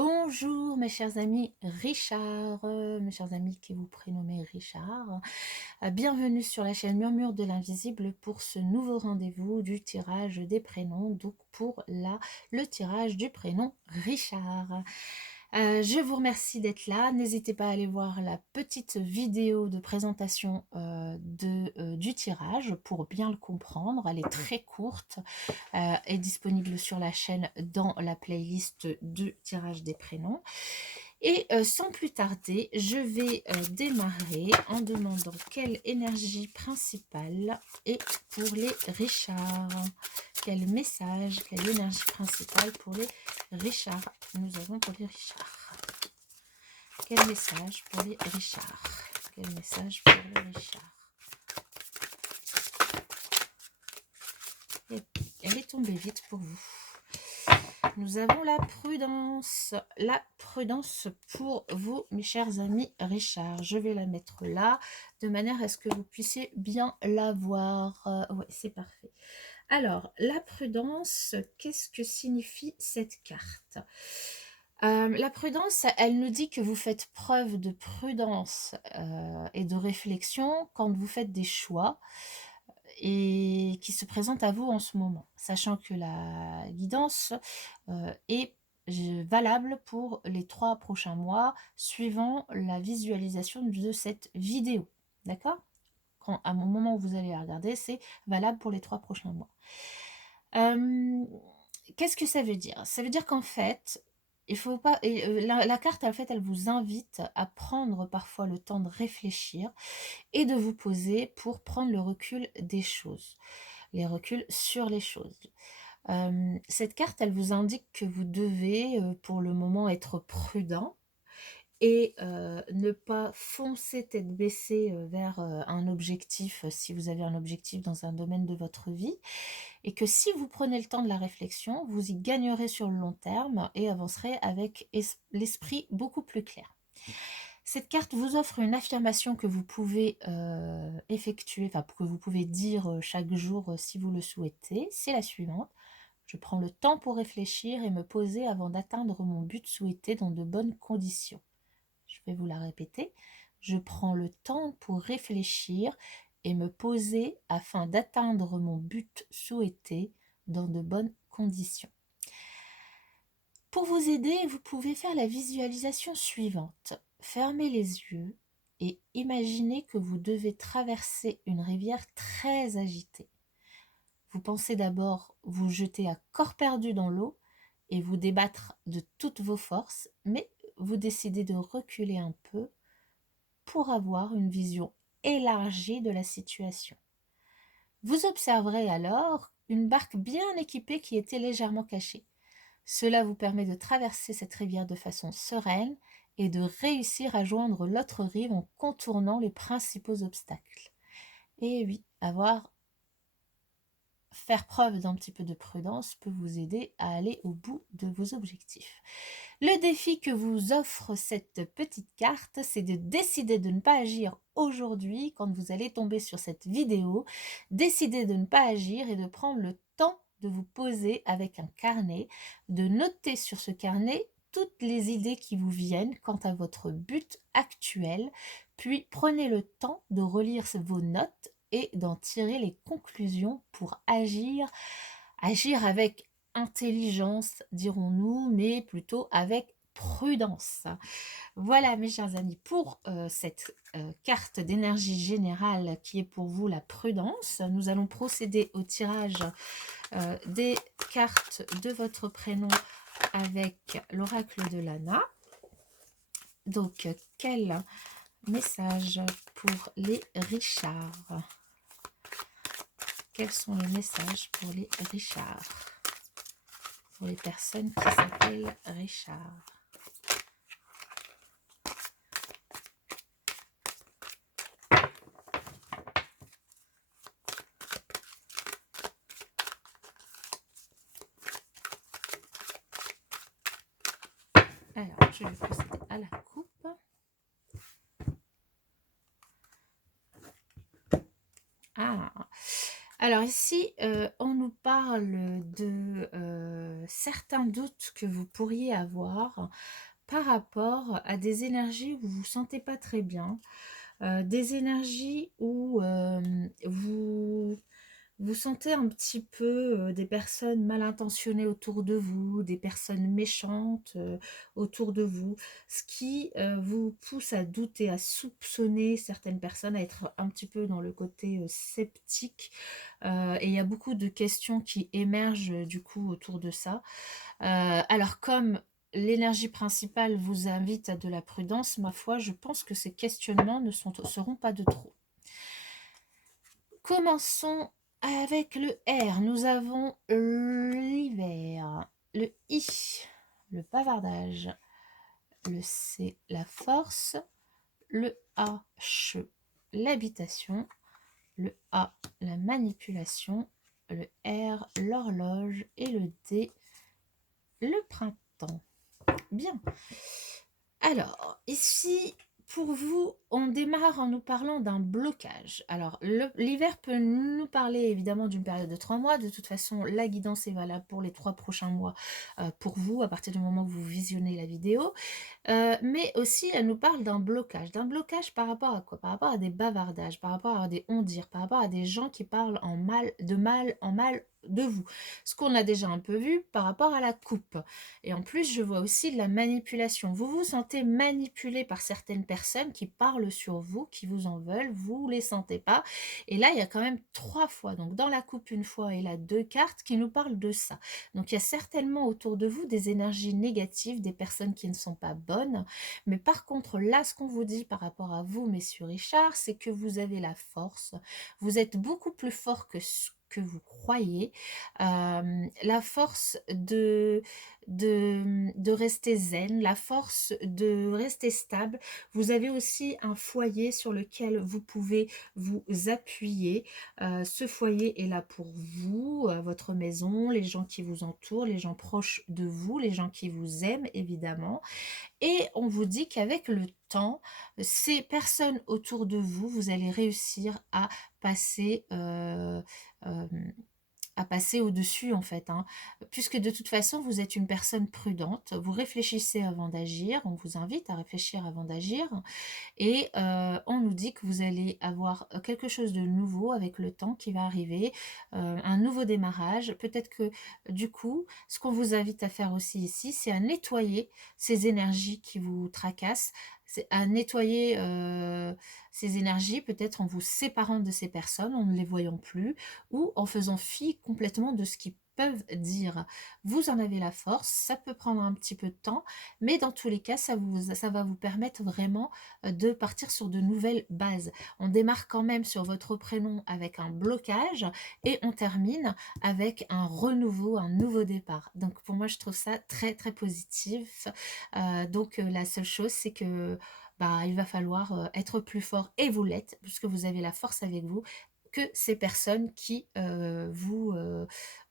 Bonjour mes chers amis Richard, mes chers amis qui vous prénommez Richard. Bienvenue sur la chaîne Murmure de l'Invisible pour ce nouveau rendez-vous du tirage des prénoms, donc pour le tirage du prénom Richard. Je vous remercie d'être là. N'hésitez pas à aller voir la petite vidéo de présentation du tirage pour bien le comprendre. Elle est très courte, est disponible sur la chaîne dans la playlist du tirage des prénoms. Et sans plus tarder, je vais démarrer en demandant quelle énergie principale est pour les Richards. Quel message, quelle énergie principale pour les Richards nous avons pour les Richards. Quel message pour les Richards. Quel message pour les Richards. Et elle est tombée vite pour vous. Nous avons la prudence. La prudence pour vous, mes chers amis Richard. Je vais la mettre là, de manière à ce que vous puissiez bien la voir. Ouais, c'est parfait. Alors, la prudence, qu'est-ce que signifie cette carte? La prudence, elle nous dit que vous faites preuve de prudence et de réflexion quand vous faites des choix et qui se présentent à vous en ce moment, sachant que la guidance est valable pour les 3 prochains mois suivant la visualisation de cette vidéo. D'accord? À un moment où vous allez la regarder, c'est valable pour les 3 prochains mois. Qu'est-ce que ça veut dire? Ça veut dire qu'en fait, il faut pas. La carte, en fait, elle vous invite à prendre parfois le temps de réfléchir et de vous poser pour prendre le recul des choses, les reculs sur les choses. Cette carte, elle vous indique que vous devez, pour le moment, être prudent et ne pas foncer tête baissée vers un objectif, si vous avez un objectif dans un domaine de votre vie, et que si vous prenez le temps de la réflexion, vous y gagnerez sur le long terme et avancerez avec l'esprit beaucoup plus clair. Cette carte vous offre une affirmation que vous pouvez effectuer, enfin que vous pouvez dire chaque jour si vous le souhaitez. C'est la suivante. Je prends le temps pour réfléchir et me poser avant d'atteindre mon but souhaité dans de bonnes conditions. Je vais vous la répéter. Je prends le temps pour réfléchir et me poser afin d'atteindre mon but souhaité dans de bonnes conditions. Pour vous aider, vous pouvez faire la visualisation suivante. Fermez les yeux et imaginez que vous devez traverser une rivière très agitée. Vous pensez d'abord vous jeter à corps perdu dans l'eau et vous débattre de toutes vos forces, mais vous décidez de reculer un peu pour avoir une vision élargie de la situation. Vous observerez alors une barque bien équipée qui était légèrement cachée. Cela vous permet de traverser cette rivière de façon sereine et de réussir à joindre l'autre rive en contournant les principaux obstacles. Et oui, faire preuve d'un petit peu de prudence peut vous aider à aller au bout de vos objectifs. Le défi que vous offre cette petite carte, c'est de décider de ne pas agir aujourd'hui quand vous allez tomber sur cette vidéo. Décidez de ne pas agir et de prendre le temps de vous poser avec un carnet, de noter sur ce carnet toutes les idées qui vous viennent quant à votre but actuel, puis prenez le temps de relire vos notes et d'en tirer les conclusions pour agir avec intelligence, dirons-nous, mais plutôt avec prudence. Voilà, mes chers amis, pour cette carte d'énergie générale qui est pour vous la prudence. Nous allons procéder au tirage des cartes de votre prénom avec l'oracle de Lana. Donc, quel message pour les Richards? Quels sont les messages pour les Richards? Pour les personnes qui s'appellent Richard. Alors, je vais procéder à la coupe. Ah, Alors ici, on nous parle de, certains doutes que vous pourriez avoir par rapport à des énergies où vous vous sentez pas très bien, des énergies où, vous sentez un petit peu, des personnes mal intentionnées autour de vous, des personnes méchantes, autour de vous, ce qui, vous pousse à douter, à soupçonner certaines personnes, à être un petit peu dans le côté, sceptique, et il y a beaucoup de questions qui émergent, du coup autour de ça. Alors comme l'énergie principale vous invite à de la prudence, ma foi, je pense que ces questionnements ne seront pas de trop. Commençons avec le R. Nous avons l'hiver, le I, le bavardage, le C, la force, le H, l'habitation, le A, la manipulation, le R, l'horloge et le D, le printemps. Bien. Alors, ici, pour vous, on démarre en nous parlant d'un blocage. Alors, l'hiver peut nous parler évidemment d'une période de 3 mois. De toute façon, la guidance est valable pour les 3 prochains mois pour vous, à partir du moment où vous visionnez la vidéo. Mais aussi, elle nous parle d'un blocage. D'un blocage par rapport à quoi? Par rapport à des bavardages, par rapport à des on-dire, par rapport à des gens qui parlent en mal de vous. Ce qu'on a déjà un peu vu par rapport à la coupe. Et en plus, je vois aussi de la manipulation. Vous vous sentez manipulé par certaines personnes qui parlent sur vous, qui vous en veulent, vous ne les sentez pas. Et là, il y a quand même 3 fois, donc dans la coupe une fois et là 2 cartes qui nous parlent de ça. Donc il y a certainement autour de vous des énergies négatives, des personnes qui ne sont pas bonnes. Mais par contre, là, ce qu'on vous dit par rapport à vous, messieurs Richard, c'est que vous avez la force. Vous êtes beaucoup plus fort que ce que vous croyez, la force de rester zen, la force de rester stable. Vous avez aussi un foyer sur lequel vous pouvez vous appuyer. Ce foyer est là pour vous, votre maison, les gens qui vous entourent, les gens proches de vous, les gens qui vous aiment évidemment. Et on vous dit qu'avec le temps, ces personnes autour de vous, vous allez réussir passer, euh, à passer au-dessus en fait, hein. Puisque de toute façon, vous êtes une personne prudente, vous réfléchissez avant d'agir, on vous invite à réfléchir avant d'agir, et on nous dit que vous allez avoir quelque chose de nouveau avec le temps qui va arriver, un nouveau démarrage. Peut-être que du coup, ce qu'on vous invite à faire aussi ici, c'est à nettoyer ces énergies qui vous tracassent, c'est à nettoyer ces énergies, peut-être en vous séparant de ces personnes, en ne les voyant plus, ou en faisant fi complètement de ce qu'ils peuvent dire. Vous en avez la force, ça peut prendre un petit peu de temps, mais dans tous les cas, ça va vous permettre vraiment de partir sur de nouvelles bases. On démarre quand même sur votre prénom avec un blocage et on termine avec un renouveau, un nouveau départ. Donc pour moi, je trouve ça très très positif. Donc la seule chose, c'est que bah, il va falloir être plus fort et vous l'êtes, puisque vous avez la force avec vous, que ces personnes qui vous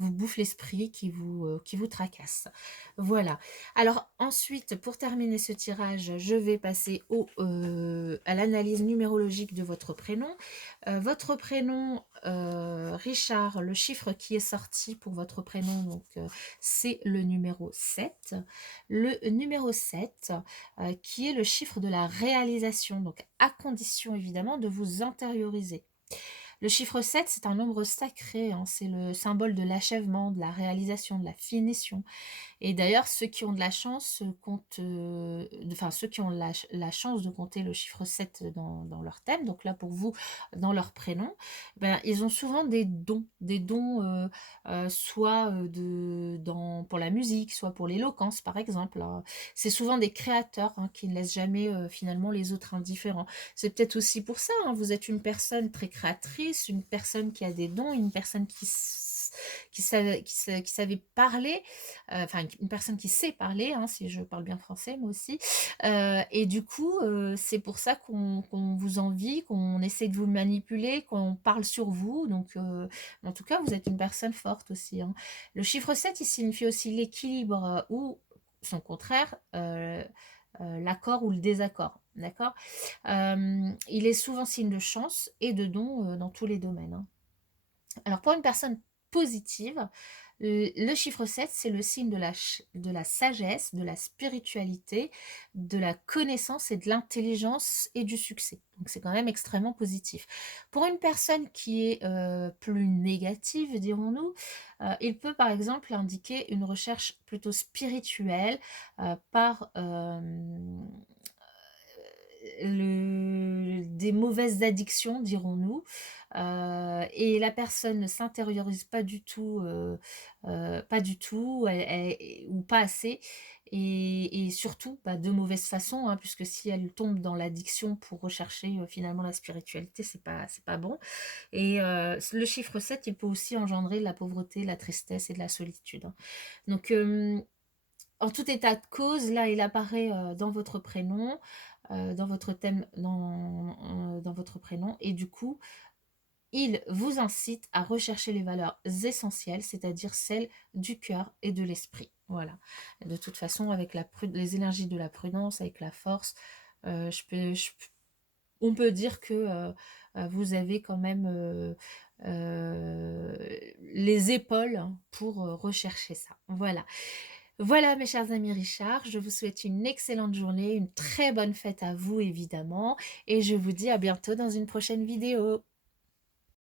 bouffent l'esprit, qui vous tracassent. Voilà. Alors ensuite, pour terminer ce tirage, je vais passer à l'analyse numérologique de votre prénom. Votre prénom, Richard, le chiffre qui est sorti pour votre prénom, donc c'est le numéro 7. Le numéro 7, qui est le chiffre de la réalisation, donc à condition évidemment de vous intérioriser. Le chiffre 7, c'est un nombre sacré, hein, c'est le symbole de l'achèvement, de la réalisation, de la finition. Et d'ailleurs, ceux qui ont de la chance comptent, enfin ceux qui ont la chance de compter le chiffre 7 dans leur thème, donc là pour vous, dans leur prénom, ben, ils ont souvent des dons soit pour la musique, soit pour l'éloquence par exemple, hein. C'est souvent des créateurs, hein, qui ne laissent jamais finalement les autres indifférents. C'est peut-être aussi pour ça, hein, vous êtes une personne très créatrice, une personne qui a des dons, une personne qui savait parler, enfin une personne qui sait parler, hein, si je parle bien français moi aussi, et du coup c'est pour ça qu'on vous envie, qu'on essaie de vous manipuler, qu'on parle sur vous, donc en tout cas vous êtes une personne forte aussi, hein. Le chiffre 7 il signifie aussi l'équilibre, ou son contraire, l'accord ou le désaccord, d'accord. Il est souvent signe de chance et de don dans tous les domaines, hein. Alors pour une personne positive, le chiffre 7, c'est le signe de la sagesse, de la spiritualité, de la connaissance et de l'intelligence et du succès. Donc c'est quand même extrêmement positif. Pour une personne qui est plus négative, dirons-nous, il peut par exemple indiquer une recherche plutôt spirituelle par des mauvaises addictions, dirons-nous, et la personne ne s'intériorise pas du tout, ou pas assez, et surtout de mauvaise façon, hein, puisque si elle tombe dans l'addiction pour rechercher finalement la spiritualité, c'est pas bon. Et le chiffre 7, il peut aussi engendrer de la pauvreté, la tristesse et de la solitude, hein. Donc, en tout état de cause, là, il apparaît dans votre prénom, dans votre thème, dans votre prénom, et du coup, il vous incite à rechercher les valeurs essentielles, c'est-à-dire celles du cœur et de l'esprit. Voilà. De toute façon, avec les énergies de la prudence, avec la force, euh, je peux, je- on peut dire que vous avez quand même euh, les épaules pour rechercher ça. Voilà. Voilà mes chers amis Richard, je vous souhaite une excellente journée, une très bonne fête à vous évidemment, et je vous dis à bientôt dans une prochaine vidéo.